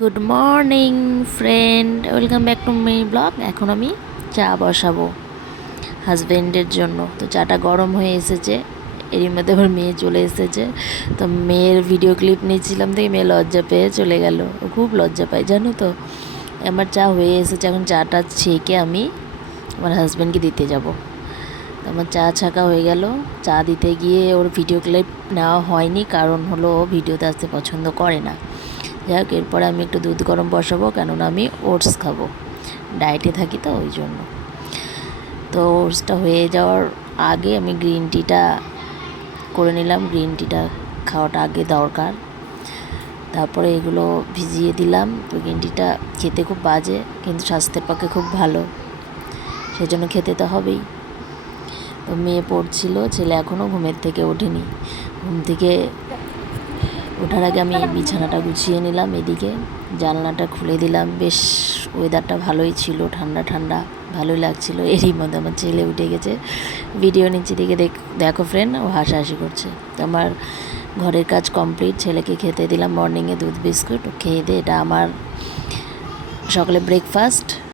Good morning friend, welcome back to my blog. এখন আমি চা বসাবো হাজব্যান্ডের জন্য। তো চাটা গরম হয়ে এসেছে, এরই মধ্যে আবার মেয়ে চলে এসেছে। তো মেয়ের ভিডিও ক্লিপ নিচ্ছিলাম, থেকে মেয়ে লজ্জা পেয়ে চলে গেল। ও খুব লজ্জা পায় জানো তো। আমার চা হয়ে এসেছে, এখন চাটা ছেঁকে আমি আমার হাজব্যান্ডকে দিতে যাব। আমার চা ছাকা হয়ে গেল। চা দিতে গিয়ে ওর ভিডিও ক্লিপ নেওয়া হয়নি, কারণ হলো ও ভিডিওতে আসতে পছন্দ করে না। যাই হোক, এরপরে আমি একটু দুধ গরম বসাবো, কেননা আমি ওটস খাবো, ডায়েটে থাকি তো ওই জন্য। তো ওটসটা হয়ে যাওয়ার আগে আমি গ্রিন টিটা করে নিলাম। গ্রিন টিটা খাওয়াটা আগে দরকার। তারপরে এগুলো ভিজিয়ে দিলাম। তো গ্রিন টিটা খেতে খুব বাজে, কিন্তু স্বাস্থ্যের পক্ষে খুব ভালো, সেজন্য খেতে তো হবেই। তো মেয়ে পড়ছিল, ছেলে এখনও ঘুমের থেকে ওঠেনি। ঘুম থেকে ওঠার আগে আমি বিছানাটা গুছিয়ে নিলাম, এদিকে জানলাটা খুলে দিলাম। বেশ ওয়েদারটা ভালোই ছিল, ঠান্ডা ঠান্ডা, ভালোই লাগছিল। এরই মধ্যে আমার ছেলে উঠে গেছে, ভিডিও নিচে দিকে দেখো ফ্রেন্ড, ও হাসাহাসি করছে। তো আমার ঘরের কাজ কমপ্লিট, ছেলেকে খেতে দিলাম মর্নিংয়ে দুধ বিস্কুট, খেয়ে দিয়ে এটা আমার সকালে ব্রেকফাস্ট।